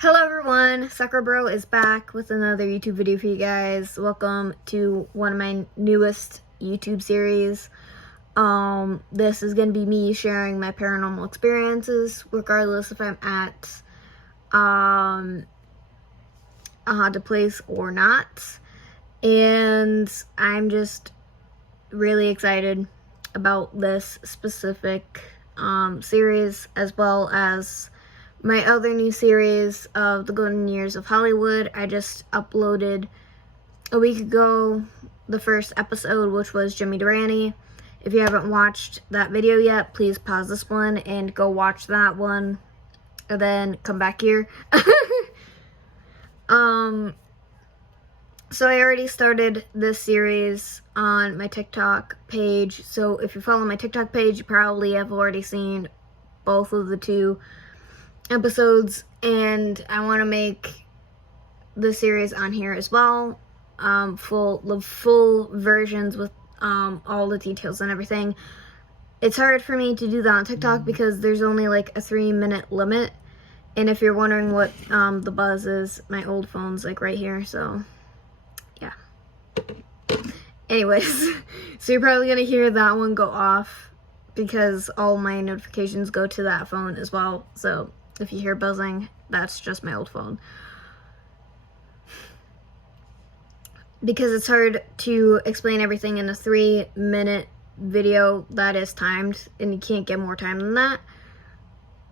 Hello everyone, Sucker Bro is back with another YouTube video for you guys. Welcome to one of my newest YouTube series. This is going to be me sharing my paranormal experiences, regardless if I'm at a haunted place or not. And I'm just really excited about this specific series, as well as my other new series of the Golden Years of Hollywood. I just uploaded a week ago the first episode, which was Jimmy Durante. If you haven't watched that video yet, please pause this one and go watch that one, and then come back here. So I already started this series on my TikTok page. So if you follow my TikTok page, you probably have already seen both of the two episodes, and I want to make the series on here as well, full versions with all the details and everything. It's hard for me to do that on TikTok because there's only like a 3-minute limit, and if you're wondering what the buzz is, my old phone's like right here, so yeah. Anyways, so you're probably gonna hear that one go off because all my notifications go to that phone as well, so if you hear buzzing, that's just my old phone. Because it's hard to explain everything in a 3-minute video that is timed, and you can't get more time than that.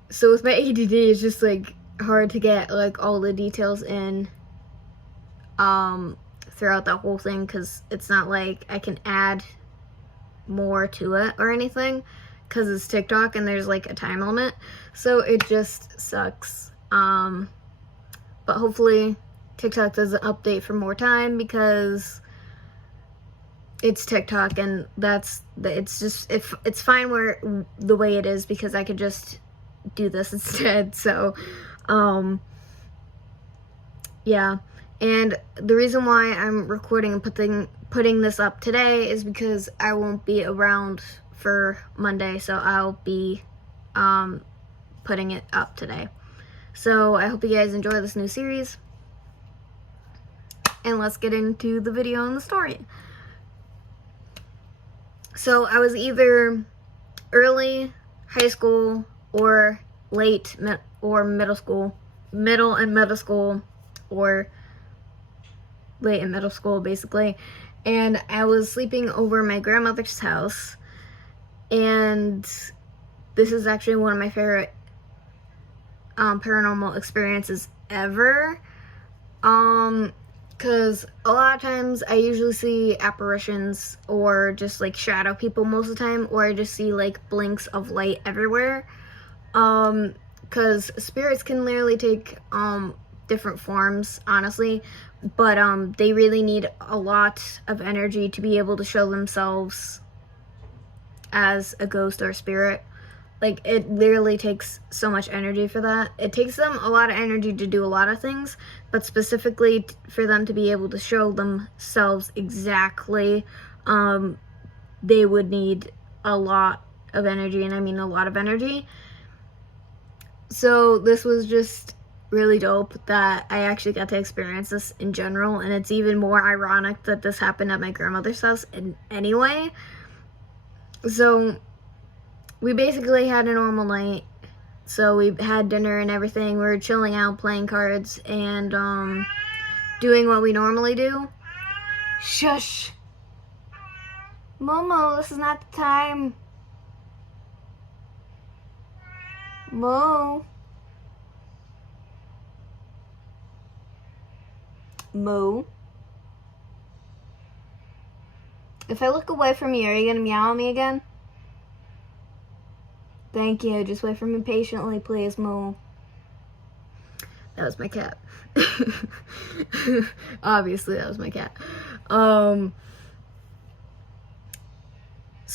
So with my ADD, it's just like hard to get like all the details in throughout that whole thing, because it's not like I can add more to it or anything, because it's TikTok and there's like a time limit, so it just sucks. But hopefully TikTok doesn't update for more time, because it's TikTok, and it's fine where the way it is, because I could just do this instead. So yeah. And the reason why I'm recording and putting this up today is because I won't be around for Monday, so I'll be putting it up today. So I hope you guys enjoy this new series, and let's get into the video and the story. So I was either early high school or late or middle and middle school, or late in middle school basically, and I was sleeping over my grandmother's house. And this is actually one of my favorite paranormal experiences ever, because a lot of times I usually see apparitions or just like shadow people most of the time, or I just see like blinks of light everywhere, because spirits can literally take different forms, honestly, but they really need a lot of energy to be able to show themselves as a ghost or a spirit. Like, it literally takes so much energy for that. It takes them a lot of energy to do a lot of things, but specifically for them to be able to show themselves exactly, they would need a lot of energy, and I mean a lot of energy. So this was just really dope that I actually got to experience this in general, and it's even more ironic that this happened at my grandmother's house anyway. So we basically had a normal night. So we had dinner and everything. We were chilling out, playing cards, and doing what we normally do. Shush! Momo, this is not the time. Mo. If I look away from you, are you gonna meow at me again? Thank you. Just wait for me patiently, please, Moo. That was my cat. Obviously, that was my cat. So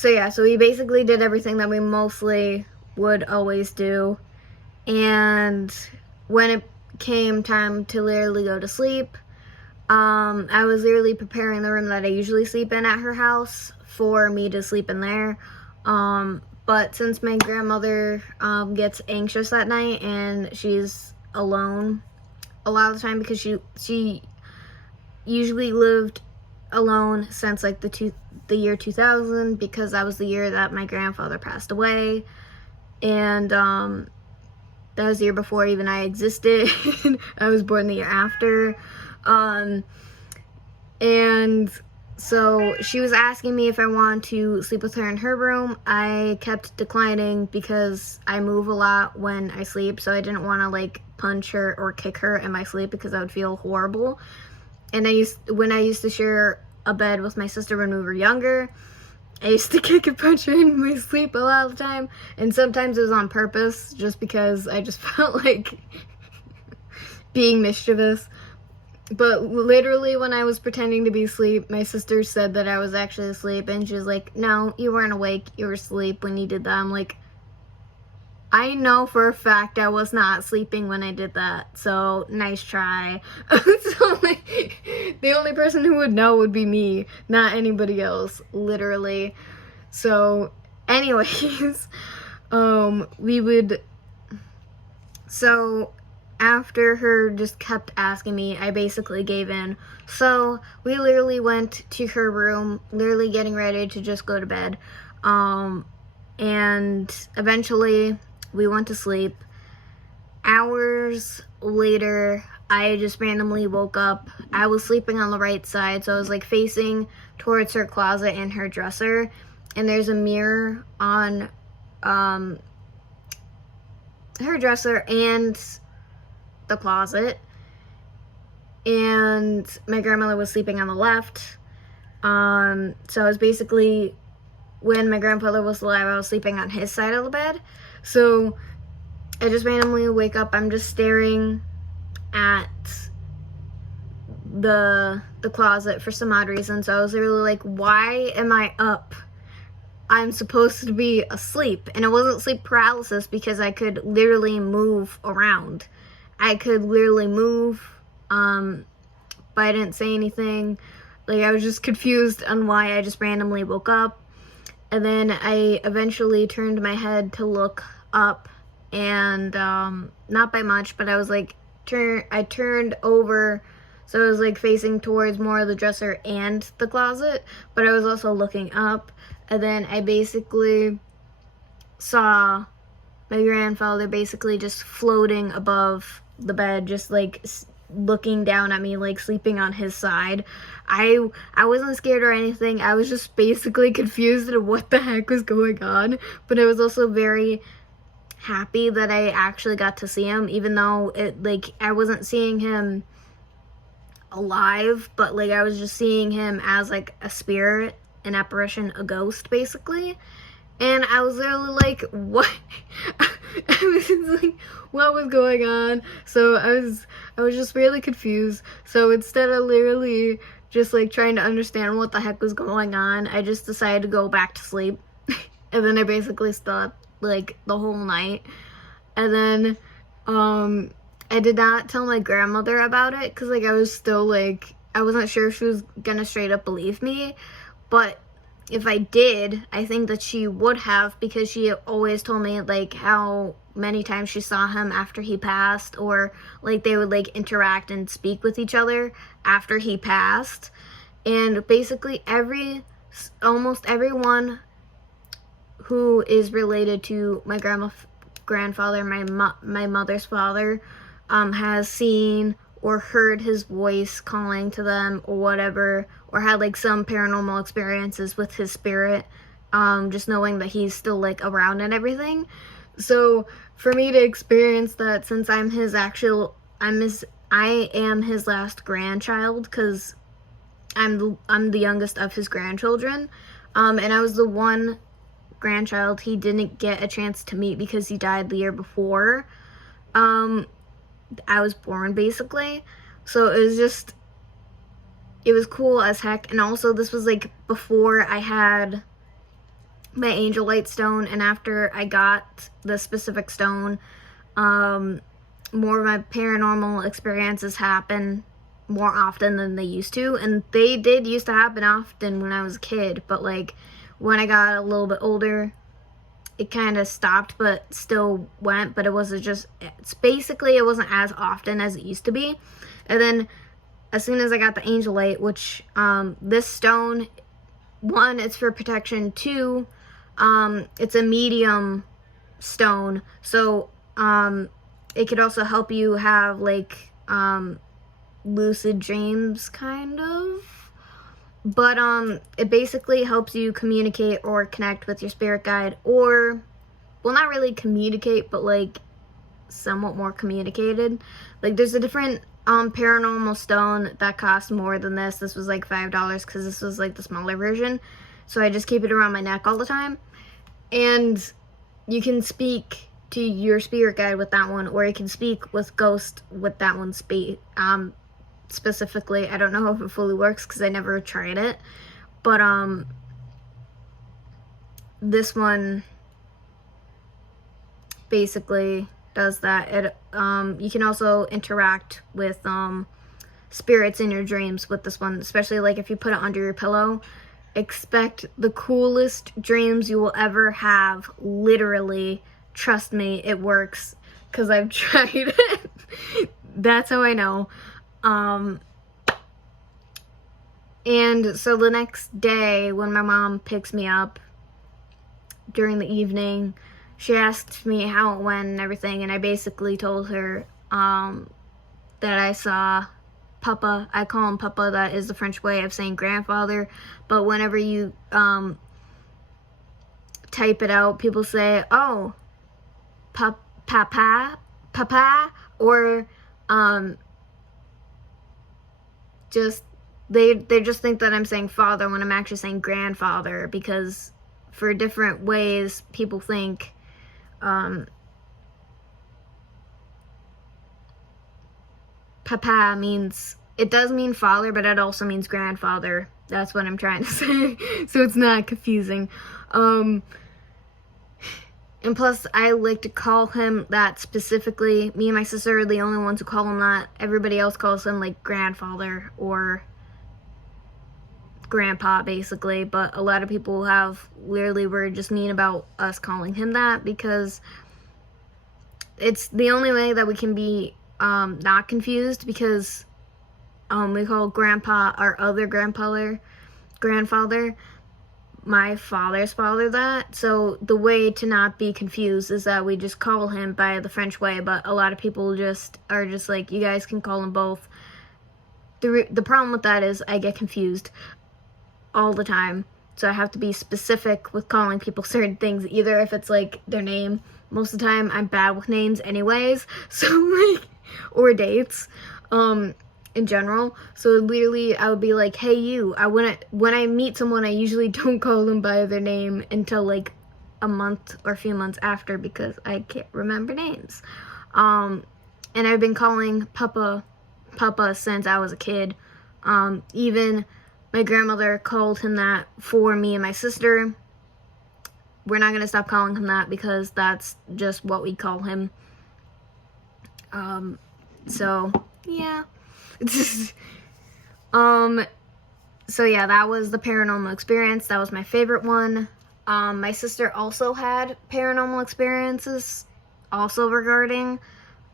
yeah, so we basically did everything that we mostly would always do. And when it came time to literally go to sleep, I was literally preparing the room that I usually sleep in at her house for me to sleep in there. But since my grandmother gets anxious at night and she's alone a lot of the time because she usually lived alone since like the year 2000, because that was the year that my grandfather passed away, and that was the year before even I existed. I was born the year after. And so she was asking me if I wanted to sleep with her in her room. I kept declining because I move a lot when I sleep, so I didn't want to like punch her or kick her in my sleep because I would feel horrible. And when I used to share a bed with my sister when we were younger, I used to kick and punch her in my sleep a lot of the time, and sometimes it was on purpose just because I just felt like being mischievous. But literally when I was pretending to be asleep, my sister said that I was actually asleep, and she was like, no, you weren't awake, you were asleep when you did that. I'm like, I know for a fact I was not sleeping when I did that, so nice try. So like, the only person who would know would be me, not anybody else, literally. So anyways, so after her just kept asking me, I basically gave in. So we literally went to her room, literally getting ready to just go to bed. And eventually we went to sleep. Hours later, I just randomly woke up. I was sleeping on the right side, so I was like facing towards her closet and her dresser. And there's a mirror on her dresser and the closet, and my grandmother was sleeping on the left. So I was basically, when my grandfather was alive, I was sleeping on his side of the bed. So I just randomly wake up. I'm just staring at the closet for some odd reason. So I was literally like, why am I up? I'm supposed to be asleep. And it wasn't sleep paralysis because I could literally move around. I could literally move, but I didn't say anything. Like, I was just confused on why I just randomly woke up. And then I eventually turned my head to look up, and not by much, but I was like, I turned over, so I was like facing towards more of the dresser and the closet, but I was also looking up. And then I basically saw my grandfather basically just floating above the bed, just like looking down at me, like sleeping on his side. I wasn't scared or anything. I was just basically confused at what the heck was going on, but I was also very happy that I actually got to see him, even though I wasn't seeing him alive, but like I was just seeing him as like a spirit, an apparition, a ghost basically. And I was literally like, what? I was just like, what was going on? So I was just really confused. So instead of literally just like trying to understand what the heck was going on, I just decided to go back to sleep. And then I basically slept like the whole night. And then I did not tell my grandmother about it because like I was still like, I wasn't sure if she was gonna straight up believe me. But if I did, I think that she would have, because she always told me like how many times she saw him after he passed, or like they would like interact and speak with each other after he passed. And basically almost everyone who is related to my grandfather, my mother's father, has seen or heard his voice calling to them or whatever, or had like some paranormal experiences with his spirit, just knowing that he's still like around and everything. So for me to experience that, since I am his last grandchild, because I'm the youngest of his grandchildren, and I was the one grandchild he didn't get a chance to meet because he died the year before I was born, basically. So it was cool as heck. And also, this was like before I had my angel light stone, and after I got the specific stone, more of my paranormal experiences happen more often than they used to. And they did used to happen often when I was a kid, but like when I got a little bit older, it kind of stopped, but still went, but it wasn't just, it's basically, it wasn't as often as it used to be. And then as soon as I got the angel light, which this stone, one, it's for protection, two, it's a medium stone, so it could also help you have like lucid dreams, kind of. But it basically helps you communicate or connect with your spirit guide, or, well, not really communicate, but like somewhat more communicated. Like there's a different paranormal stone that costs more than this. This was like $5 because this was like the smaller version. So I just keep it around my neck all the time. And you can speak to your spirit guide with that one, or you can speak with ghost with that one specifically. I don't know if it fully works because I never tried it, but this one basically does that. It you can also interact with spirits in your dreams with this one, especially like if you put it under your pillow. Expect the coolest dreams you will ever have. Literally, trust me, it works because I've tried it. That's how I know. And so the next day when my mom picks me up during the evening, she asked me how it went and everything, and I basically told her that I saw Papa. I call him Papa. That is the French way of saying grandfather, but whenever you type it out, people say, oh, papa, or just they just think that I'm saying father when I'm actually saying grandfather, because for different ways people think papa means, it does mean father, but it also means grandfather. That's what I'm trying to say. So it's not confusing. And plus, I like to call him that specifically. Me and my sister are the only ones who call him that. Everybody else calls him like grandfather or grandpa, basically. But a lot of people have literally were just mean about us calling him that, because it's the only way that we can be not confused, because we call grandpa our other grandfather, my father's father, that. So the way to not be confused is that we just call him by the French way, but a lot of people just are just like, you guys can call him both. The problem with that is I get confused all the time, so I have to be specific with calling people certain things, either if it's like their name. Most of the time I'm bad with names anyways, so like, or dates in general. So literally I would be like, hey you, when I meet someone, I usually don't call them by their name until like a month or a few months after, because I can't remember names. And I've been calling Papa since I was a kid. Even my grandmother called him that for me and my sister. We're not gonna stop calling him that because that's just what we call him. So yeah. So yeah, that was the paranormal experience. That was my favorite one. My sister also had paranormal experiences, also regarding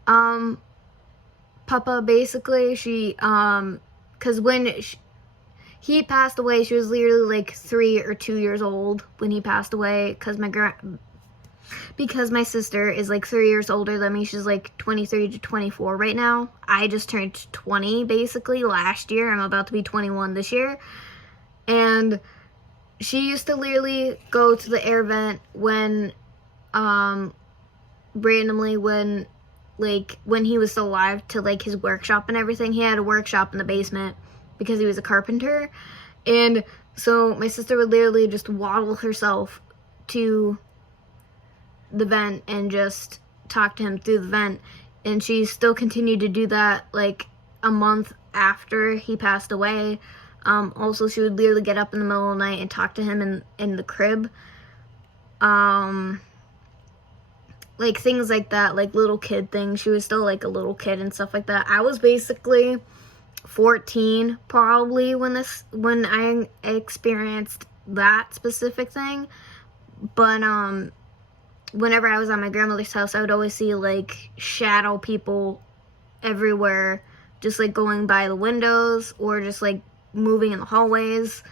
Papa. Basically, she because when he passed away, she was literally like 3 or 2 years old when he passed away, because my sister is like 3 years older than me. She's like 23 to 24 right now. I just turned 20 basically last year. I'm about to be 21 this year. And she used to literally go to the air vent when randomly when he was still alive, to like his workshop and everything. He had a workshop in the basement because he was a carpenter. And so my sister would literally just waddle herself to the vent and just talk to him through the vent. And she still continued to do that like a month after he passed away. Also, she would literally get up in the middle of the night and talk to him in the crib. Like things like that, like little kid things. She was still like a little kid and stuff like that. I was basically 14 probably when I experienced that specific thing. But whenever I was at my grandmother's house, I would always see like shadow people everywhere, just like going by the windows or just like moving in the hallways.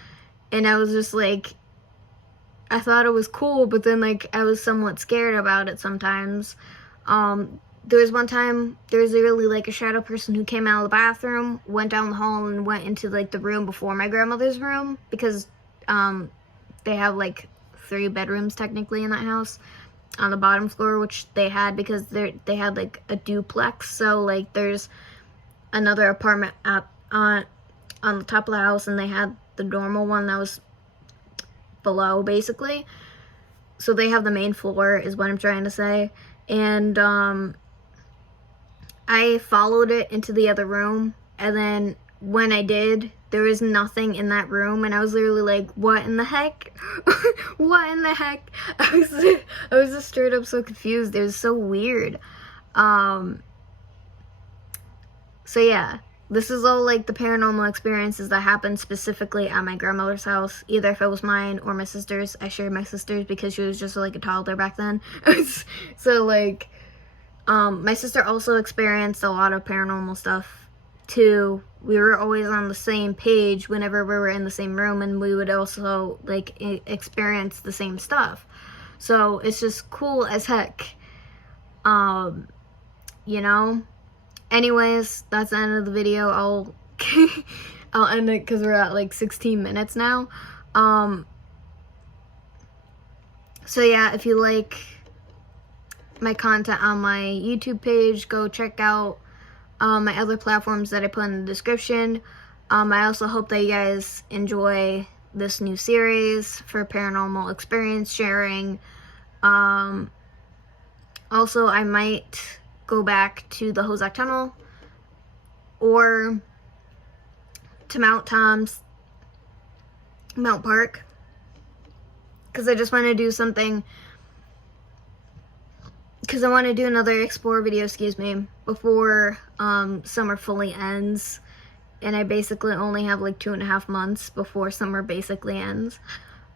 And I was just like, I thought it was cool, but then like I was somewhat scared about it sometimes. There was one time, there was literally like a shadow person who came out of the bathroom, went down the hall, and went into like the room before my grandmother's room, because they have like 3 bedrooms technically in that house on the bottom floor, which they had because they had like a duplex. So like there's another apartment up on the top of the house, and they had the normal one that was below basically. So they have the main floor is what I'm trying to say. And I followed it into the other room, and then when I did, there was nothing in that room, and I was literally like, what in the heck? What in the heck? I was just straight up so confused. It was so weird. So yeah, this is all like the paranormal experiences that happened specifically at my grandmother's house, either if it was mine or my sister's. I shared my sister's because she was just like a toddler back then. So like, my sister also experienced a lot of paranormal stuff too. We were always on the same page whenever we were in the same room, and we would also like experience the same stuff. So it's just cool as heck. You know? Anyways, that's the end of the video. I'll end it because we're at like 16 minutes now. So yeah, if you like my content on my YouTube page, go check out my other platforms that I put in the description. I also hope that you guys enjoy this new series for paranormal experience sharing. Also, I might go back to the Hozak Tunnel or to Mount Park, because I just want to do something, because I want to do another explore video, before summer fully ends. And I basically only have like 2.5 months before summer basically ends.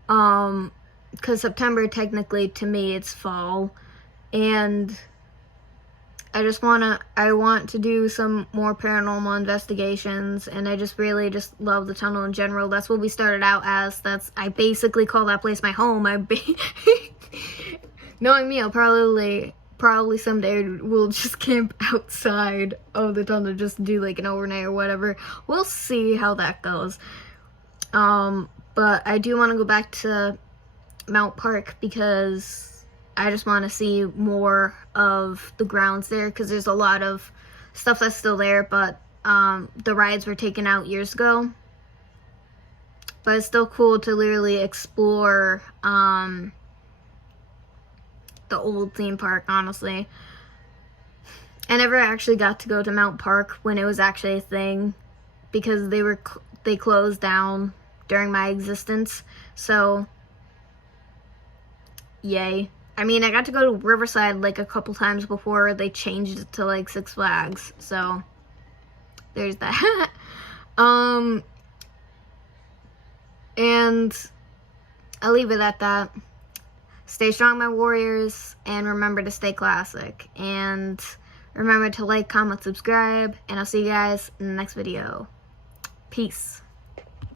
Because September, technically, to me, it's fall. And I want to do some more paranormal investigations, and I just really just love the tunnel in general. That's what we started out as. I basically call that place my home. Knowing me, I'll probably someday we'll just camp outside of the tunnel, just do like an overnight or whatever. We'll see how that goes. But I do want to go back to Mount Park because I just want to see more of the grounds there, because there's a lot of stuff that's still there, but the rides were taken out years ago. But it's still cool to literally explore the old theme park, honestly. I never actually got to go to Mount Park when it was actually a thing, because they closed down during my existence. So yay. I mean, I got to go to Riverside like a couple times before they changed it to like Six Flags. So there's that. And I'll leave it at that. Stay strong, my warriors, and remember to stay classic. And remember to like, comment, subscribe, and I'll see you guys in the next video. Peace.